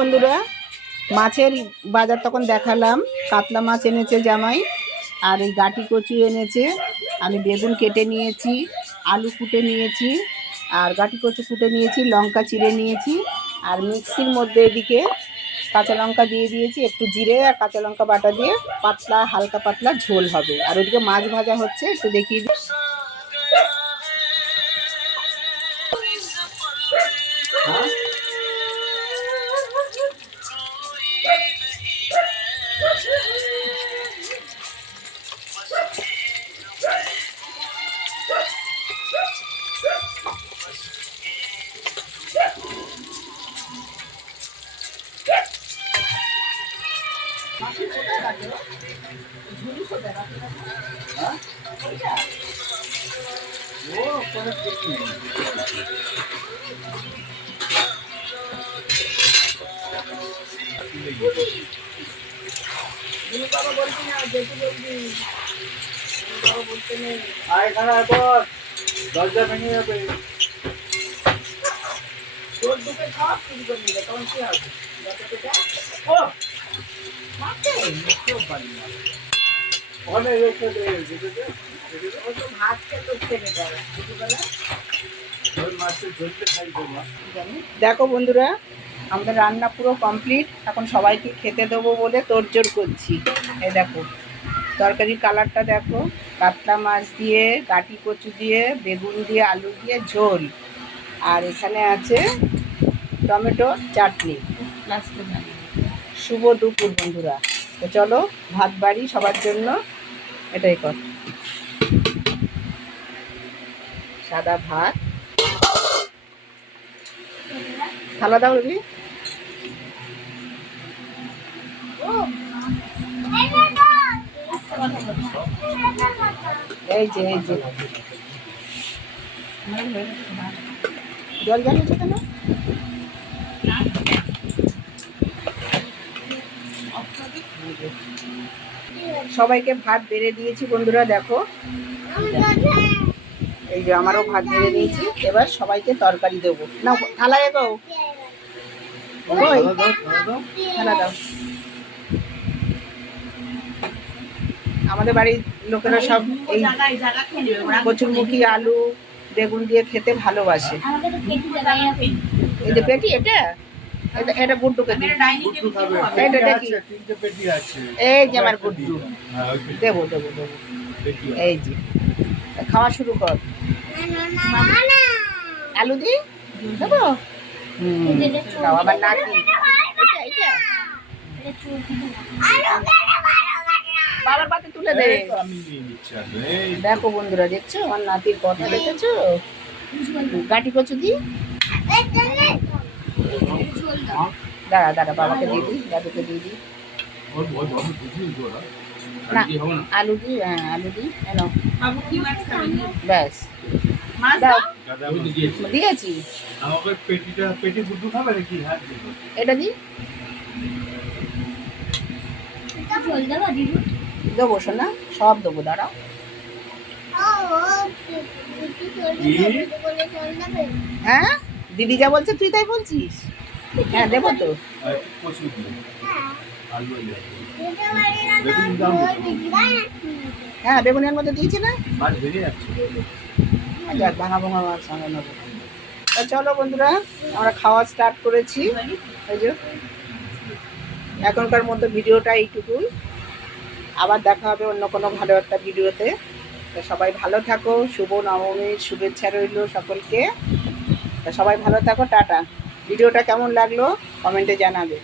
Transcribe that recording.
বন্ধুরা, মাছের বাজার তখন দেখালাম। কাতলা মাছ এনেছে জামাই, আর এই গাঁটি কচু এনেছে। আমি বেগুন কেটে নিয়েছি, আলু কুটে নিয়েছি, আর গাঁটি কচু কুটে নিয়েছি, লঙ্কা চিড়ে নিয়েছি। আর মিক্সির মধ্যে এদিকে কাঁচা লঙ্কা দিয়ে দিয়েছি, একটু জিরে আর কাঁচা লঙ্কা বাটা দিয়ে পাতলা, হালকা পাতলা ঝোল হবে। আর ওদিকে মাছ ভাজা হচ্ছে, একটু দেখিয়ে দিই। দরজা ভেঙে যাবে। তোর দুটো সব চুরি করে নিলে তখন কি হবে? দেখো বন্ধুরা, আমাদের রান্না পুরো কমপ্লিট। এখন সবাইকে খেতে দেবো বলে তোড়জোড় করছি। এই দেখো তরকারির কালারটা দেখো, কাতলা মাছ দিয়ে, গাঁটি কচু দিয়ে, বেগুন দিয়ে, আলু দিয়ে ঝোল, আর এখানে আছে টমেটো চাটনি। শুভ দুপুর বন্ধুরা। তো চলো ভাত বাড়ি সবার জন্য। এটাই কর, সাদা ভাত। থালা দাও রবি। এই যে জল জ্বালিয়েছো কেন? সবাইকে ভাত বেড়ে দিয়েছি বন্ধুরা। দেখো এই যে আমারও ভাত বেড়ে দিয়েছি। এবার সবাইকে তরকারি দেবো। না থালা এগো, থালা দাও। আমাদের বাড়ির লোকেরা সব এই কচুরমুখী, আলু, বেগুন দিয়ে খেতে ভালোবাসে। এই যে পেটি, এটা গুড্ডুকে দিই। এই যে আমার গুড্ডু, দেবো। এই যে খাওয়া শুরু কর। আলু দি দেবো। আমার নাতি বাবার পাতে তুলে দে। দেখো বন্ধুরা, দেখছো আমার নাতির কথা, দেখেছো? গাঁটি কচু দি। দাঁড়া বাবাকে দিয়ে দিই, দাদুকে দিয়ে দিই। না আলু দি, হ্যাঁ আলু দি। ব্যাস দিয়েছি। এটা দি দেবো শোনা, সব দেবো। দাঁড়াও, হ্যাঁ দিদি যা বলছে তুই তাই বলছিস। হ্যাঁ দেবো তো। হ্যাঁ বেগুনের মধ্যে দিয়েছি না, যাক ভাঙা মাছ সঙ্গে নেবো। চলো বন্ধুরা, আমরা খাওয়া স্টার্ট করেছি। এই যে এখনকার মতো ভিডিওটা এইটুকুই। আবার দেখা হবে অন্য কোনো ভালো একটা ভিডিওতে। তো সবাই ভালো থাকো। শুভ নবমীর শুভেচ্ছা রইল সকলকে। তো সবাই ভালো থাকো, টাটা। ভিডিওটা কেমন লাগলো কমেন্টে জানাবে।